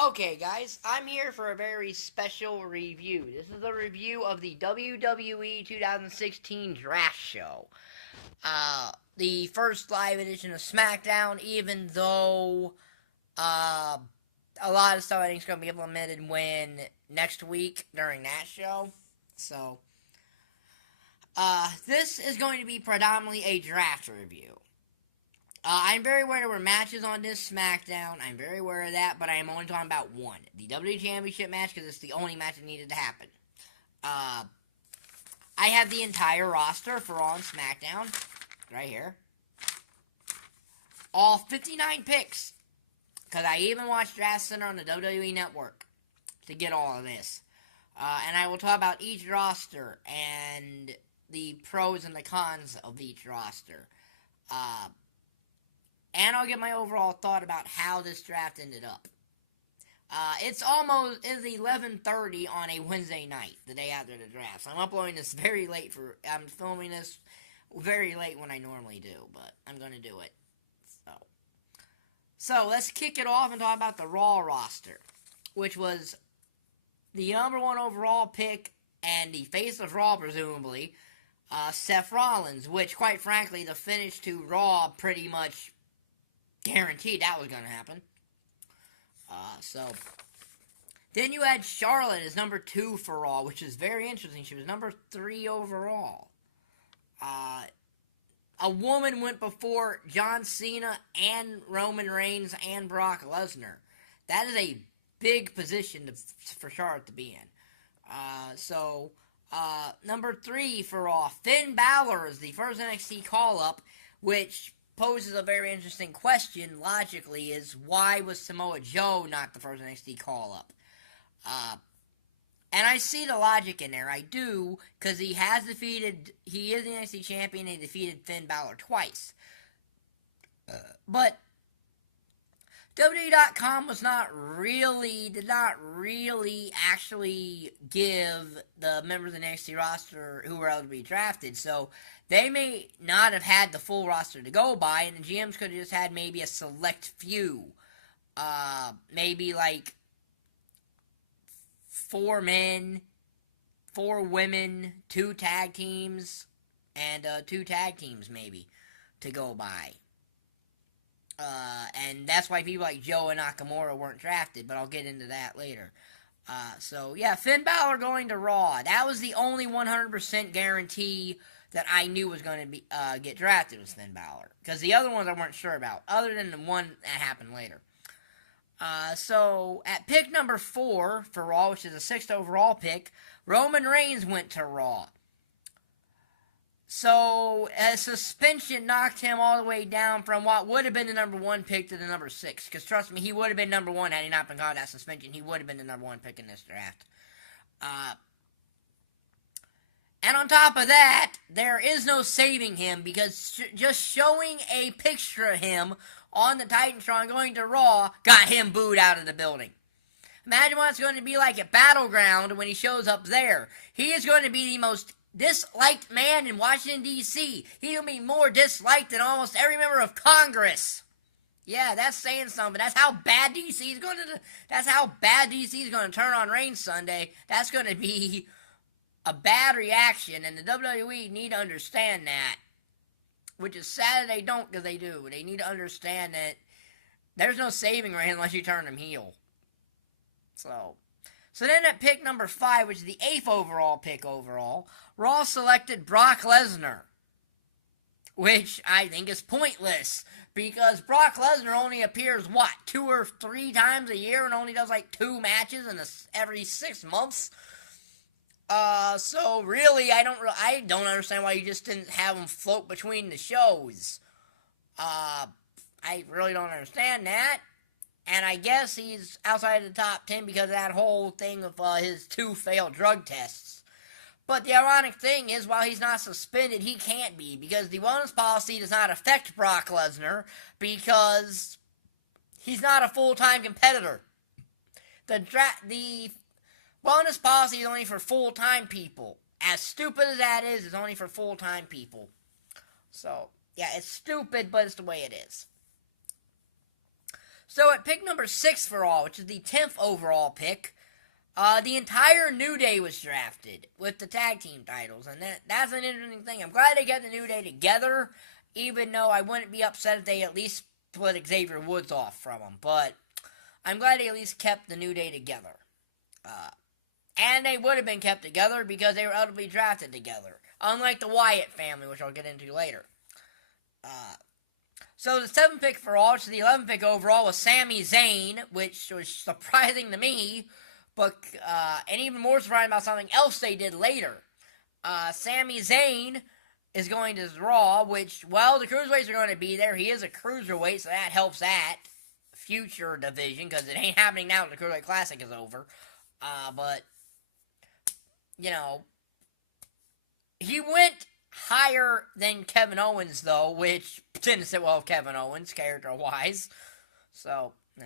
Okay, guys, I'm here for a very special review. This is a review of the WWE 2016 Draft Show. The first live edition of SmackDown, even though a lot of stuff I think is going to be implemented when next week during that show. So, this is going to be predominantly a draft review. I'm very aware there were matches on this SmackDown. I'm very aware of that, but I am only talking about one. The WWE Championship match, because it's the only match that needed to happen. I have the entire roster for Raw and SmackDown. Right here. All 59 picks. Because I even watched Draft Center on the WWE Network to get all of this. And I will talk about each roster and the pros and the cons of each roster. And I'll give my overall thought about how this draft ended up. It's 11:30 on a Wednesday night, the day after the draft. So I'm uploading this very late I'm filming this very late when I normally do, but I'm going to do it. So let's kick it off and talk about the Raw roster, which was the number one overall pick and the face of Raw, presumably, Seth Rollins, which, quite frankly, the finish to Raw pretty much guaranteed that was going to happen. Then you had Charlotte as number 2 for Raw, which is very interesting. She was number 3 overall. A woman went before John Cena and Roman Reigns and Brock Lesnar. That is a big position for Charlotte to be in. Number 3 for Raw, Finn Balor is the first NXT call-up, which poses a very interesting question, logically, is why was Samoa Joe not the first NXT call-up? And I see the logic in there, I do, because he is the NXT champion, and he defeated Finn Balor twice. But WWE.com did not really actually give the members of the NXT roster who were able to be drafted, so they may not have had the full roster to go by, and the GMs could have just had maybe a select few. Maybe like 4 men, 4 women, 2 tag teams, and 2 tag teams maybe to go by. And that's why people like Joe and Nakamura weren't drafted, but I'll get into that later. Finn Balor going to Raw. That was the only 100% guarantee that I knew was going to get drafted was Finn Balor. Because the other ones I weren't sure about, other than the one that happened later. At pick number 4 for Raw, which is a 6th overall pick, Roman Reigns went to Raw. So, a suspension knocked him all the way down from what would have been the number 1 pick to the number 6. Because trust me, he would have been number 1 had he not been caught that suspension. He would have been the number 1 pick in this draft. And on top of that, there is no saving him because just showing a picture of him on the Titantron going to Raw got him booed out of the building. Imagine what it's going to be like at Battleground when he shows up there. He is going to be the most disliked man in Washington, D.C. He'll be more disliked than almost every member of Congress. Yeah, that's saying something. That's how bad D.C. is going to turn on Reigns Sunday. That's going to be a bad reaction, and the WWE need to understand that. Which is sad that they don't, because they do. They need to understand that there's no saving Reigns unless you turn him heel. So then at pick number 5, which is the 8th overall pick overall, Raw selected Brock Lesnar. Which I think is pointless. Because Brock Lesnar only appears, 2 or 3 times a year and only does like 2 matches every 6 months? So really, I don't understand why you just didn't have him float between the shows. I really don't understand that. And I guess he's outside of the top 10 because of that whole thing of his 2 failed drug tests. But the ironic thing is, while he's not suspended, he can't be, because the wellness policy does not affect Brock Lesnar, because he's not a full-time competitor. The wellness policy is only for full-time people. As stupid as that is, it's only for full-time people. So, yeah, it's stupid, but it's the way it is. So at pick number 6 for Raw, which is the 10th overall pick, the entire New Day was drafted with the tag team titles, and that's an interesting thing. I'm glad they got the New Day together, even though I wouldn't be upset if they at least split Xavier Woods off from them, but I'm glad they at least kept the New Day together. And they would have been kept together because they were ultimately drafted together, unlike the Wyatt family, which I'll get into later. So the 7th pick for Raw, which is the 11th pick overall, was Sami Zayn, which was surprising to me, but and even more surprising about something else they did later. Sami Zayn is going to Raw, which, well, the Cruiserweights are going to be there. He is a Cruiserweight, so that helps that future division, because it ain't happening now that the Cruiserweight Classic is over. But, you know, he went higher than Kevin Owens, though, which didn't sit well with Kevin Owens, character-wise. So, nah.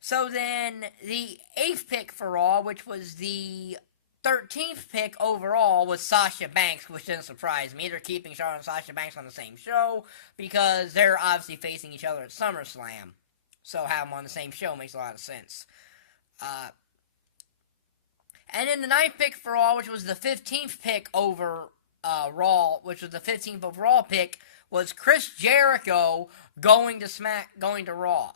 So then, the 8th pick for Raw, which was the 13th pick overall, was Sasha Banks, which didn't surprise me. They're keeping Charlotte and Sasha Banks on the same show, because they're obviously facing each other at SummerSlam. So have them on the same show makes a lot of sense. And then the 9th pick for Raw, which was the 15th pick over Raw, which was the 15th overall pick, was Chris Jericho going to Raw.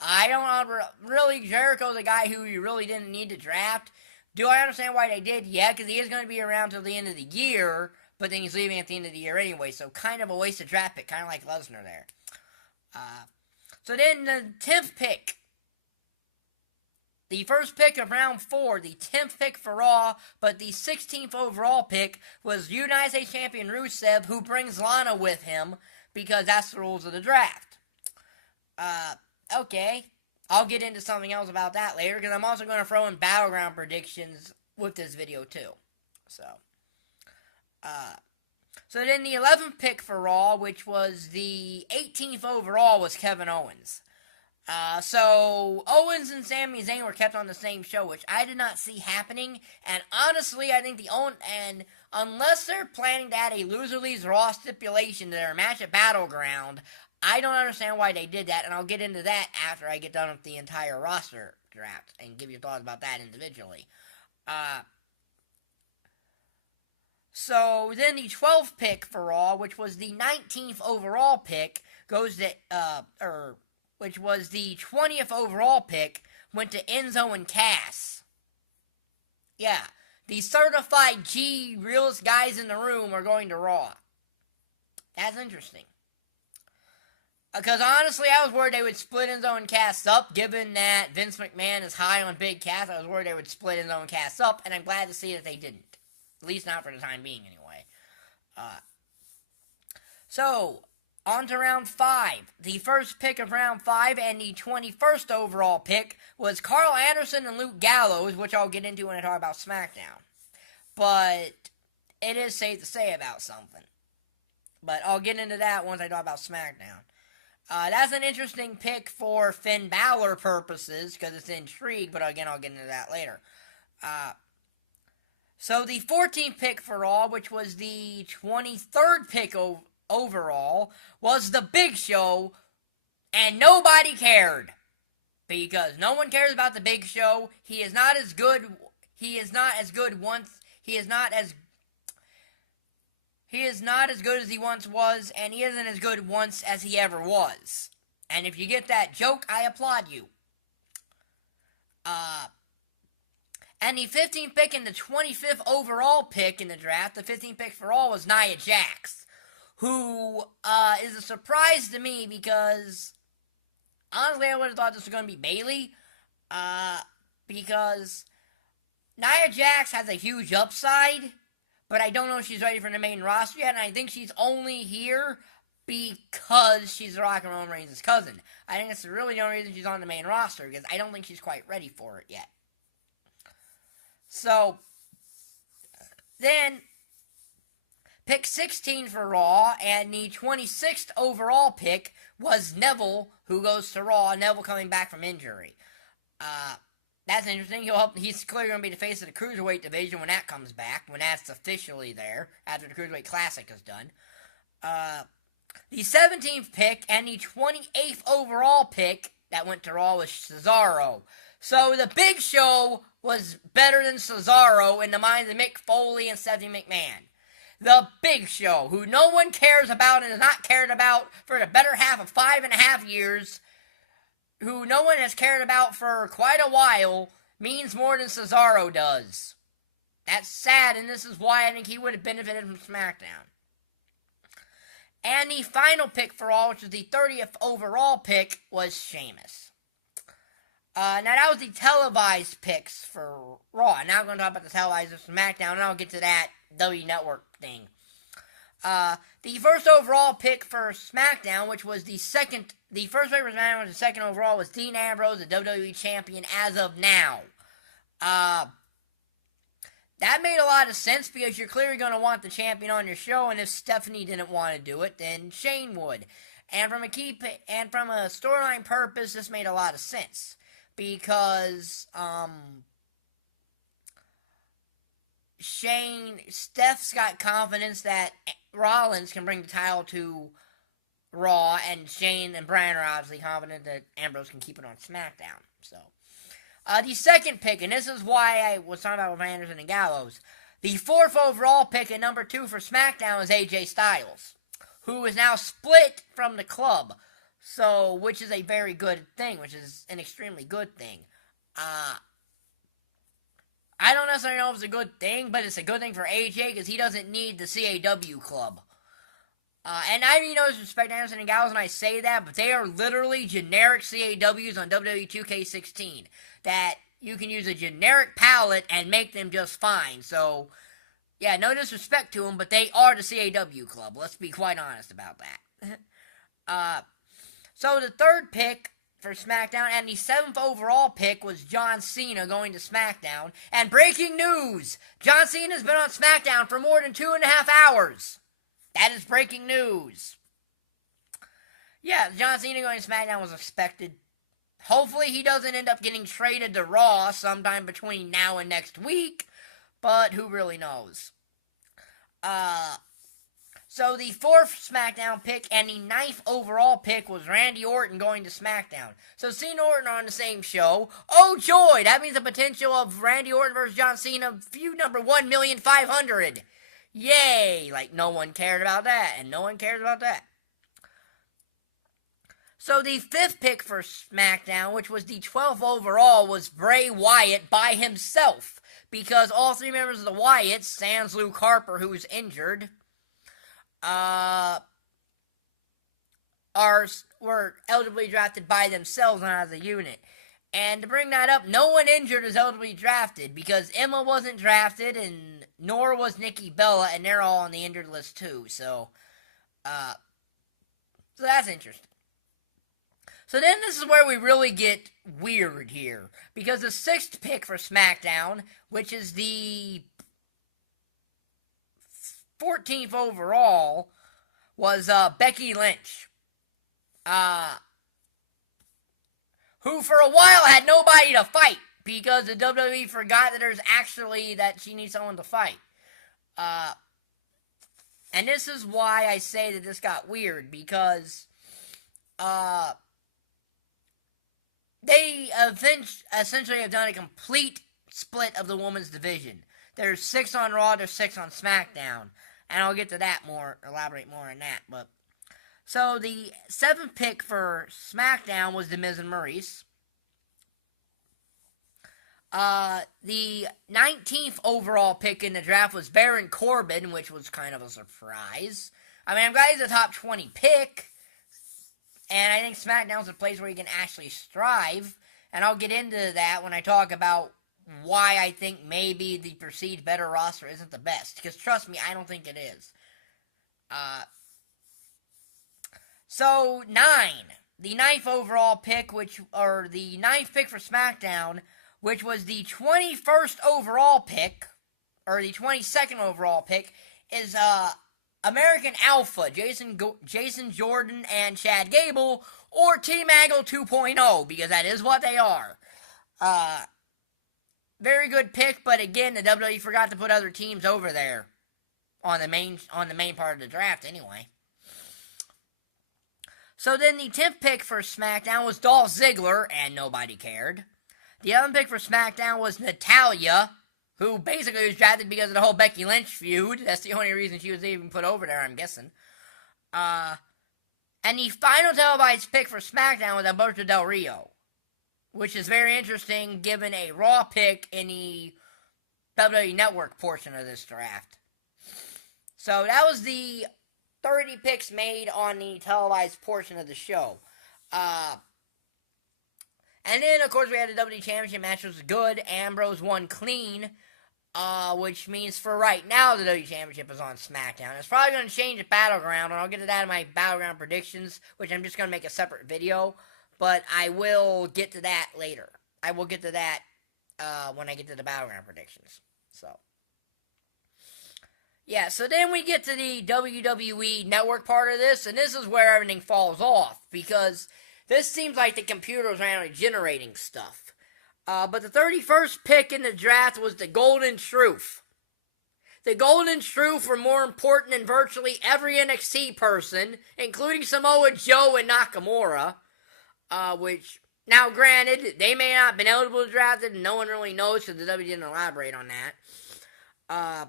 I don't know, really, Jericho's a guy who you really didn't need to draft. Do I understand why they did? Yeah, because he is going to be around till the end of the year, but then he's leaving at the end of the year anyway, so kind of a wasted draft pick, kind of like Lesnar there. So then the 10th pick. The first pick of round 4, the 10th pick for Raw, but the 16th overall pick was United States Champion Rusev, who brings Lana with him, because that's the rules of the draft. Okay, I'll get into something else about that later, because I'm also going to throw in Battleground predictions with this video, too. So then the 11th pick for Raw, which was the 18th overall, was Kevin Owens. So Owens and Sami Zayn were kept on the same show, which I did not see happening, and honestly, I think unless they're planning to add a loser leaves Raw stipulation to their match at Battleground, I don't understand why they did that, and I'll get into that after I get done with the entire roster draft, and give you thoughts about that individually. So then the 12th pick for Raw, which was the 19th overall pick, which was the 20th overall pick, went to Enzo and Cass. Yeah, the certified G realest guys in the room are going to Raw. That's interesting. Because honestly, I was worried they would split Enzo and Cass up, given that Vince McMahon is high on Big Cass. I was worried they would split Enzo and Cass up, and I'm glad to see that they didn't. At least not for the time being, anyway. So, on to round 5. The first pick of round 5 and the 21st overall pick was Carl Anderson and Luke Gallows, which I'll get into when I talk about SmackDown. But it is safe to say about something. But I'll get into that once I talk about SmackDown. That's an interesting pick for Finn Balor purposes, because it's intrigue, but again, I'll get into that later. So the 14th pick for Raw, which was the 23rd pick overall, was The Big Show, and nobody cared. Because no one cares about The Big Show. He is not as good as he once was, and he isn't as good once as he ever was. And if you get that joke, I applaud you. And the 15th pick and the 25th overall pick in the draft, the 15th pick for all, was Nia Jax, who is a surprise to me because, honestly, I would have thought this was going to be Bayley, because Nia Jax has a huge upside, but I don't know if she's ready for the main roster yet, and I think she's only here because she's The Rock and Roman Reigns' cousin. I think that's really the only reason she's on the main roster, because I don't think she's quite ready for it yet. So, then, pick 16 for Raw, and the 26th overall pick was Neville, who goes to Raw, Neville coming back from injury. That's interesting. He's clearly going to be the face of the Cruiserweight division when that comes back, when that's officially there, after the Cruiserweight Classic is done. The 17th pick and the 28th overall pick that went to Raw was Cesaro. So the Big Show was better than Cesaro in the minds of Mick Foley and Stephanie McMahon. The Big Show, who no one cares about and is not cared about for the better half of 5.5 years, who no one has cared about for quite a while, means more than Cesaro does. That's sad, and this is why I think he would have benefited from SmackDown. And the final pick for Raw, which was the 30th overall pick, was Sheamus. Now, that was the televised picks for Raw. Now I'm going to talk about the televised of SmackDown, and I'll get to that W Network thing. The first overall pick for SmackDown, which was the first pick for SmackDown was the second overall, was Dean Ambrose, the WWE Champion as of now. That made a lot of sense because you're clearly going to want the champion on your show, and if Stephanie didn't want to do it, then Shane would. And from a storyline purpose, this made a lot of sense because Steph's got confidence that Rollins can bring the title to Raw, and Shane and Bryan are obviously confident that Ambrose can keep it on SmackDown. So, the second pick, and this is why I was talking about with Anderson and Gallows, the fourth overall pick at number 2 for SmackDown is AJ Styles, who is now split from the club, so which is a very good thing, which is an extremely good thing. I don't necessarily know if it's a good thing, but it's a good thing for AJ because he doesn't need the CAW club. And I mean, no disrespect to Anderson and Gallows when I say that, but they are literally generic CAWs on WWE 2K16 that you can use a generic palette and make them just fine. So, yeah, no disrespect to them, but they are the CAW club. Let's be quite honest about that. So the third pick for SmackDown and the 7th overall pick was John Cena going to SmackDown. And breaking news! John Cena has been on SmackDown for more than 2.5 hours. That is breaking news. Yeah, John Cena going to SmackDown was expected. Hopefully he doesn't end up getting traded to Raw sometime between now and next week, but who really knows? So the 4th SmackDown pick and the 9th overall pick was Randy Orton going to SmackDown. So Cena and Orton are on the same show. Oh joy! That means the potential of Randy Orton versus John Cena feud number 1,500,000. Yay! Like, no one cared about that, and no one cares about that. So the 5th pick for SmackDown, which was the 12th overall, was Bray Wyatt by himself. Because all 3 members of the Wyatts, sans Luke Harper, who is injured, were eligibly drafted by themselves, not as a unit. And to bring that up, no one injured is eligibly drafted, because Emma wasn't drafted, and nor was Nikki Bella, and they're all on the injured list too, so that's interesting. So then this is where we really get weird here, because the 6th pick for SmackDown, which is the 14th overall, was Becky Lynch, who for a while had nobody to fight, because the WWE forgot that she needs someone to fight. And this is why I say that this got weird, because they essentially have done a complete split of the women's division. There's 6 on Raw, there's 6 on SmackDown. And I'll get to that elaborate more on that. But so the 7th pick for SmackDown was The Miz and Maurice. The 19th overall pick in the draft was Baron Corbin, which was kind of a surprise. I mean, I'm glad he's a top 20 pick. And I think SmackDown's a place where he can actually strive. And I'll get into that when I talk about why I think maybe the perceived better roster isn't the best. Because trust me, I don't think it is. So, 9. The 9th overall pick, the 9th pick for SmackDown, which was the 21st overall pick, or the 22nd overall pick, is American Alpha, Jason Jordan and Chad Gable, or Team Angle 2.0, because that is what they are. Very good pick, but again, the WWE forgot to put other teams over there on the main part of the draft anyway. So then the 10th pick for SmackDown was Dolph Ziggler, and nobody cared. The 11th pick for SmackDown was Natalya, who basically was drafted because of the whole Becky Lynch feud. That's the only reason she was even put over there, I'm guessing. And the final televised pick for SmackDown was Alberto Del Rio, which is very interesting given a Raw pick in the WWE Network portion of this draft. So that was the 30 picks made on the televised portion of the show. And then, of course, we had the WWE Championship match, which was good. Ambrose won clean, which means for right now, the WWE Championship is on SmackDown. It's probably going to change at Battleground, and I'll get to that in my Battleground predictions, which I'm just going to make a separate video, but I will get to that later. I will get to that when I get to the Battleground predictions. So, yeah, so then we get to the WWE Network part of this, and this is where everything falls off, because this seems like the computer was randomly generating stuff. But the 31st pick in the draft was the Golden Truth. The Golden Truth were more important than virtually every NXT person, including Samoa Joe and Nakamura. Which, now granted, they may not have been eligible to draft it, and no one really knows because the W didn't elaborate on that.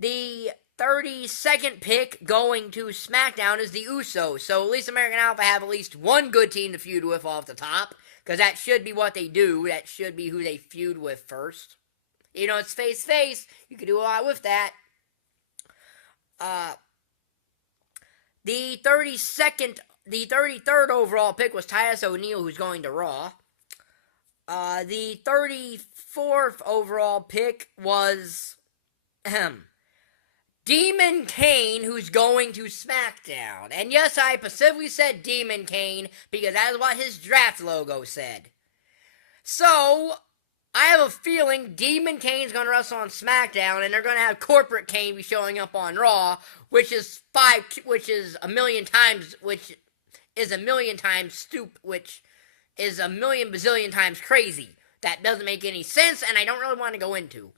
The 32nd pick going to SmackDown is the Usos. So at least American Alpha have at least one good team to feud with off the top, because that should be what they do. That should be who they feud with first. You know, it's face-to-face. You can do a lot with that. The 33rd overall pick was Titus O'Neil, who's going to Raw. The 34th overall pick was Demon Kane, who's going to SmackDown. And yes, I specifically said Demon Kane because that is what his draft logo said. So, I have a feeling Demon Kane's going to wrestle on SmackDown, and they're going to have Corporate Kane be showing up on Raw, which is a million bazillion times crazy. That doesn't make any sense, and I don't really want to go into.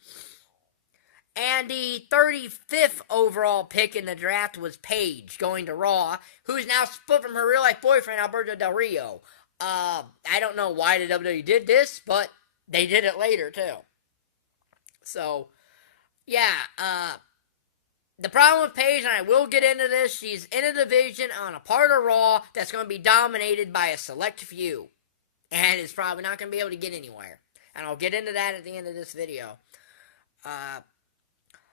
And the 35th overall pick in the draft was Paige, going to Raw, who's now split from her real-life boyfriend, Alberto Del Rio. I don't know why the WWE did this, but they did it later, too. So, yeah, the problem with Paige, and I will get into this, she's in a division on a part of Raw that's going to be dominated by a select few. And it's probably not going to be able to get anywhere. And I'll get into that at the end of this video.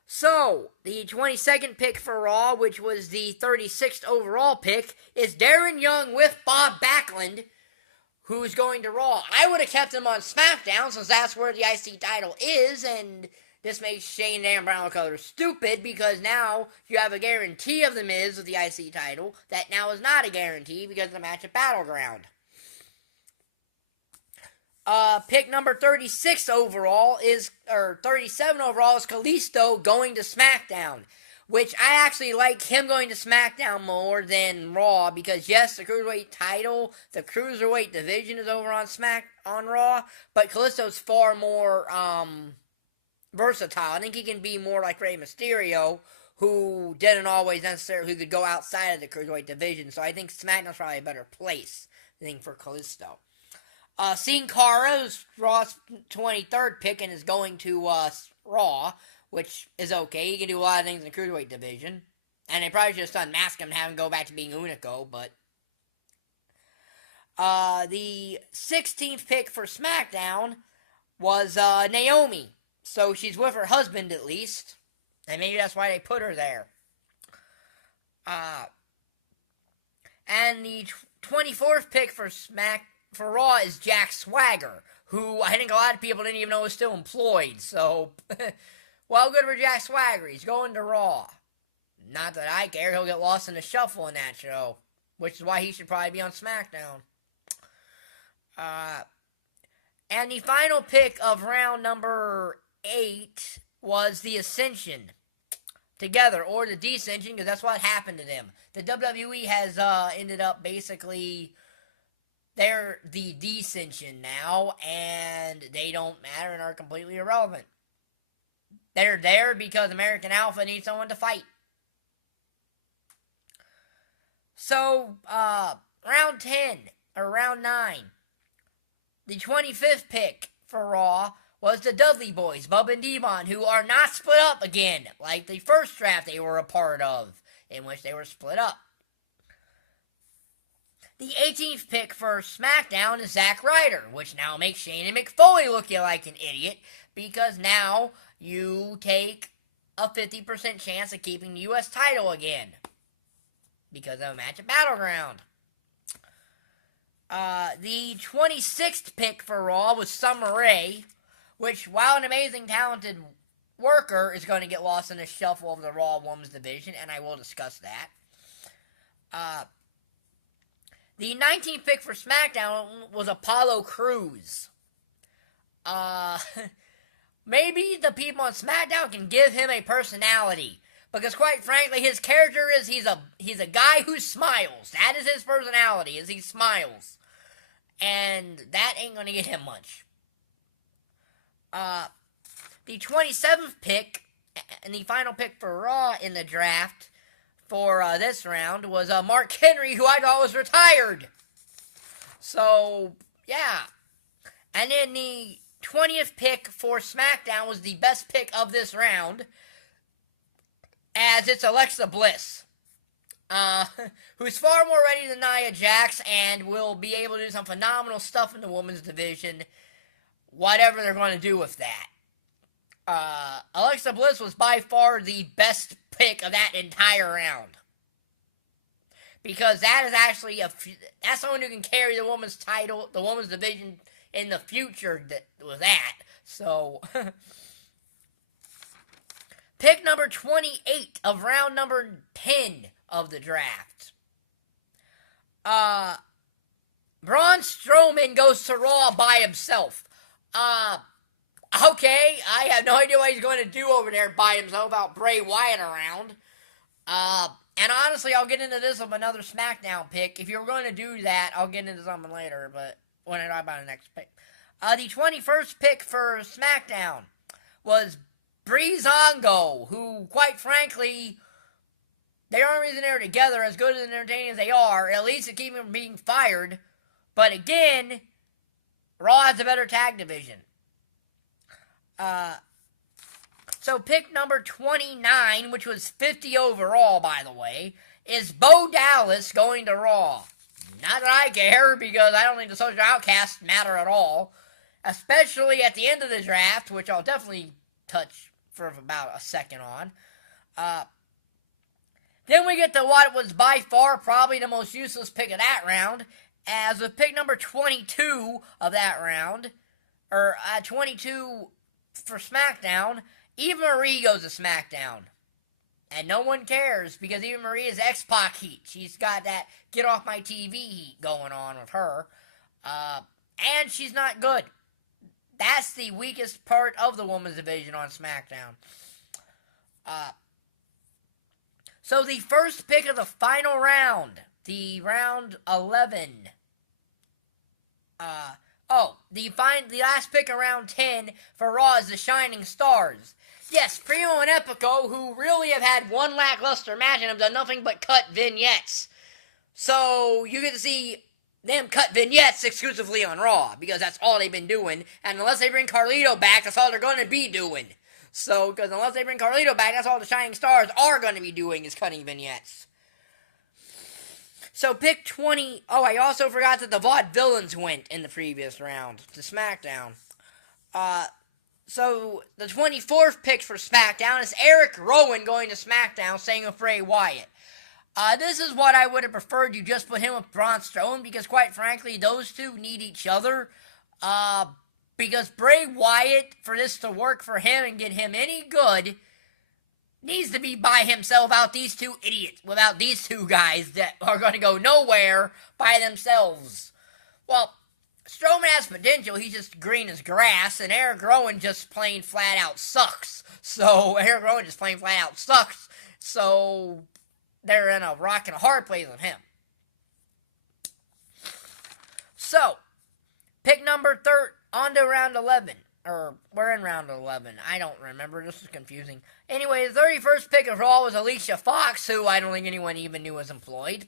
So, the 22nd pick for Raw, which was the 36th overall pick, is Darren Young with Bob Backlund, who's going to Raw. I would have kept him on SmackDown, since that's where the IC title is, and this makes Shane Dan Brown look other stupid, because now you have a guarantee of The Miz with the IC title, that now is not a guarantee because of the match at Battleground. Pick number 36 overall is, or 37 overall is Kalisto going to SmackDown, which I actually like him going to SmackDown more than Raw, because yes, the Cruiserweight title, the Cruiserweight division is over on Raw, but Kalisto's far more, versatile. I think he can be more like Rey Mysterio, who didn't always necessarily, who could go outside of the Cruiserweight division, so I think SmackDown's probably a better place, I think, for Kalisto. Sin Cara is Raw's 23rd pick and is going to Raw, which is okay. He can do a lot of things in the Cruiserweight division. And they probably should have unmasked him and have him go back to being Unico, but... the 16th pick for SmackDown was Naomi. So she's with her husband, at least. And maybe that's why they put her there. And the 24th pick for Raw is Jack Swagger, who I think a lot of people didn't even know was still employed, so, well, good for Jack Swagger, he's going to Raw. Not that I care, he'll get lost in the shuffle in that show, which is why he should probably be on SmackDown. And the final pick of round number 8 was the Ascension together, or the Descension, because that's what happened to them. The WWE has ended up basically... They're the Descension now, and they don't matter and are completely irrelevant. They're there because American Alpha needs someone to fight. So, round 10, or round 9, the 25th pick for Raw was the Dudley Boys, Bub and Devon, who are not split up again, like the first draft they were a part of, in which they were split up. The 18th pick for SmackDown is Zack Ryder, which now makes Shane McFoley look like an idiot, because now you take a 50% chance of keeping the U.S. title again, because of a match at Battleground. The 26th pick for Raw was Summer Rae, which, while an amazing, talented worker, is going to get lost in the shuffle of the Raw Women's Division, and I will discuss that. The 19th pick for SmackDown was Apollo Crews. Maybe the people on SmackDown can give him a personality. Because quite frankly, his character is he's a guy who smiles. That is his personality, is he smiles. And that ain't going to get him much. The 27th pick, and the final pick for Raw in the draft for this round, was Mark Henry, who I thought was retired. So, yeah. And then the 20th pick for SmackDown was the best pick of this round, as it's Alexa Bliss, who's far more ready than Nia Jax and will be able to do some phenomenal stuff in the women's division, whatever they're going to do with that. Alexa Bliss was by far the best pick of that entire round, because that is actually that's someone who can carry the women's title, the women's division in the future with that. So, pick number 28 of round number 10 of the draft. Braun Strowman goes to Raw by himself. Okay, I have no idea what he's going to do over there by himself without Bray Wyatt around. And honestly, I'll get into this with another SmackDown pick. If you're going to do that, I'll get into something later, but when I talk about the next pick. The 21st pick for SmackDown was Breezango, who, quite frankly, the only reason they're together, as good and entertaining as they are, at least to keep them from being fired. But again, Raw has a better tag division. So pick number 29, which was 50 overall, by the way, is Bo Dallas going to Raw. Not that I care, because I don't think the social outcasts matter at all, especially at the end of the draft, which I'll definitely touch for about a second on. Then we get to what was by far probably the most useless pick of that round, as with pick number 22 of that round, or 22 for SmackDown, Eva Marie goes to SmackDown. And no one cares, because Eva Marie is X-Pac heat. She's got that get off my TV heat going on with her. And she's not good. That's the weakest part of the women's division on SmackDown. So the first pick of the final round, the round 11. The last pick of round 10 for Raw is the Shining Stars. Yes, Primo and Epico, who really have had one lackluster match and have done nothing but cut vignettes. So you get to see them cut vignettes exclusively on Raw, because that's all they've been doing. And unless they bring Carlito back, that's all they're going to be doing. So, because unless they bring Carlito back, that's all the Shining Stars are going to be doing, is cutting vignettes. So pick 20... Oh, I also forgot that the Vaudevillains went in the previous round to SmackDown. So the 24th pick for SmackDown is Eric Rowan going to SmackDown, staying with Bray Wyatt. This is what I would have preferred you just put him with Braun Strowman, because quite frankly, those two need each other. Because Bray Wyatt, for this to work for him and get him any good, needs to be by himself without these two idiots, without these two guys that are going to go nowhere by themselves. Well, Strowman has potential, he's just green as grass, and Eric Rowan just plain flat out sucks. So, Eric Rowan just plain flat out sucks, so they're in a rock and a hard place with him. So, pick number on to round 11. Or, we're in round 11. I don't remember. This is confusing. Anyway, the 31st pick of Raw was Alicia Fox, who I don't think anyone even knew was employed.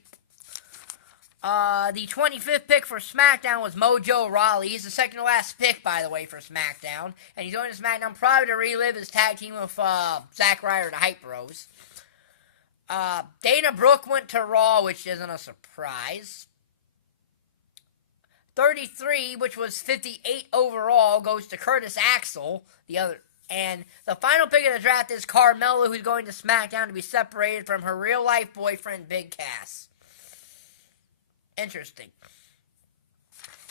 The 25th pick for SmackDown was Mojo Rawley. He's the second to last pick, by the way, for SmackDown. And he's going to SmackDown probably to relive his tag team with Zack Ryder, the Hype Bros. Dana Brooke went to Raw, which isn't a surprise. 33, which was 58 overall, goes to Curtis Axel, the other. And the final pick of the draft is Carmella, who's going to SmackDown to be separated from her real-life boyfriend, Big Cass. Interesting.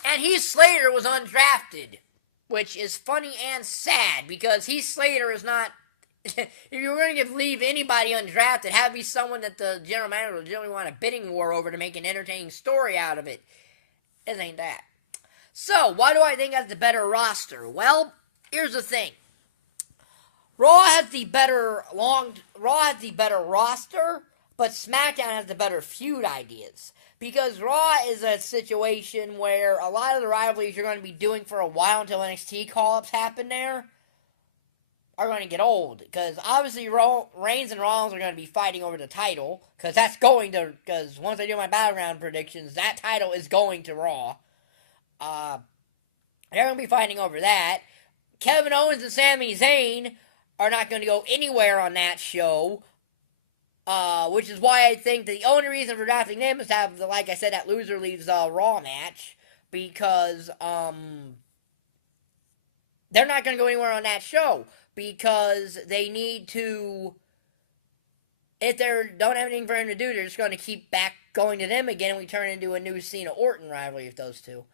And Heath Slater was undrafted, which is funny and sad, because Heath Slater is not... if you were going to leave anybody undrafted, have be someone that the general manager would generally want a bidding war over to make an entertaining story out of it. It ain't that. So, why do I think that's the better roster? Well, here's the thing. Raw has the better roster, but SmackDown has the better feud ideas. Because Raw is a situation where a lot of the rivalries you're going to be doing for a while until NXT call-ups happen there are going to get old. Because obviously Reigns and Rollins are going to be fighting over the title. Because once I do my Battleground predictions, that title is going to Raw. They're going to be fighting over that. Kevin Owens and Sami Zayn are not going to go anywhere on that show. Which is why I think the only reason for drafting them is to have, like I said, that loser leaves Raw match. Because they're not going to go anywhere on that show. Because they need to... if they don't have anything for him to do, they're just going to keep back going to them again, and we turn into a new Cena-Orton rivalry with those two.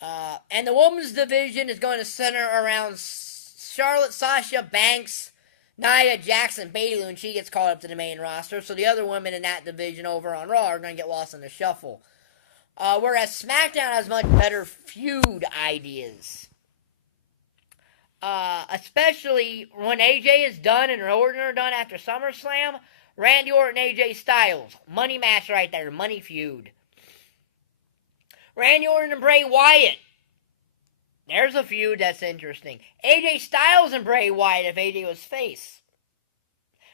And the women's division is going to center around Charlotte, Sasha, Banks, Nia Jackson, Bayley when she gets called up to the main roster. So the other women in that division over on Raw are going to get lost in the shuffle. Whereas SmackDown has much better feud ideas. Especially when AJ is done and Orton are done after SummerSlam. Randy Orton, AJ Styles. Money match right there. Money feud. Randy Orton and Bray Wyatt. There's a feud that's interesting. AJ Styles and Bray Wyatt if AJ was face.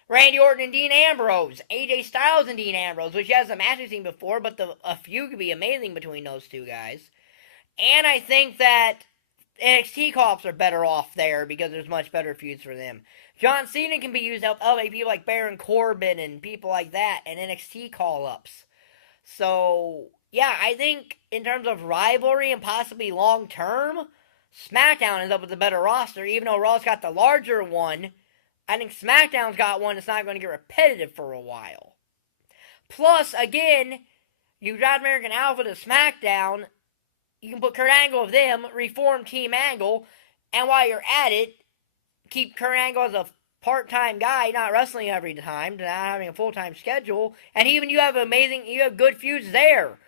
Randy Orton and Dean Ambrose. AJ Styles and Dean Ambrose, which has a match we've seen before, but a feud could be amazing between those two guys. And I think that NXT call-ups are better off there because there's much better feuds for them. John Cena can be used to help elevate people like Baron Corbin and people like that and NXT call-ups. So, yeah, I think in terms of rivalry and possibly long-term, SmackDown is up with a better roster. Even though Raw's got the larger one, I think SmackDown's got one that's not going to get repetitive for a while. Plus, again, you got American Alpha to SmackDown. You can put Kurt Angle with them, reform Team Angle, and while you're at it, keep Kurt Angle as a part-time guy, not wrestling every time, not having a full-time schedule, and even you have good feuds there.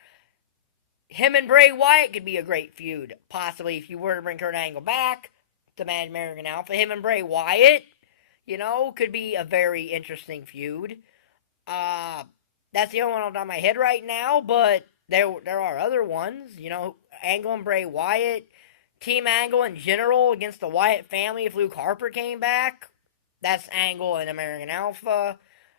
Him and Bray Wyatt could be a great feud, possibly if you were to bring Kurt Angle back to manage American Alpha. Him and Bray Wyatt, could be a very interesting feud. That's the only one off the top of my head right now, but there are other ones, Angle and Bray Wyatt, Team Angle in general against the Wyatt family if Luke Harper came back. That's Angle and American Alpha.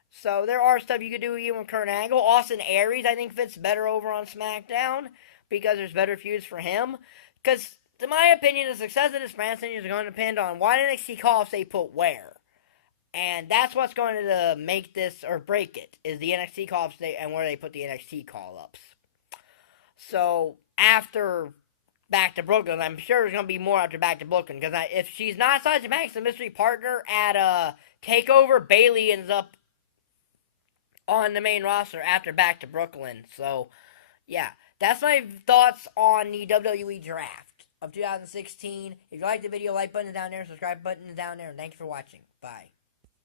So there are stuff you could do even with Kurt Angle. Austin Aries, I think, fits better over on SmackDown because there's better feuds for him. Because, in my opinion, the success of this brand is going to depend on what NXT call-ups they put where. And that's what's going to make this or break it, is the NXT call-ups and where they put the NXT call-ups. So, after Back to Brooklyn, I'm sure there's going to be more after Back to Brooklyn. Because if she's not Sasha Banks, the mystery partner at TakeOver, Bayley ends up on the main roster after Back to Brooklyn. So, yeah. That's my thoughts on the WWE Draft of 2016. If you like the video, like button is down there, subscribe button is down there, and thank you for watching. Bye.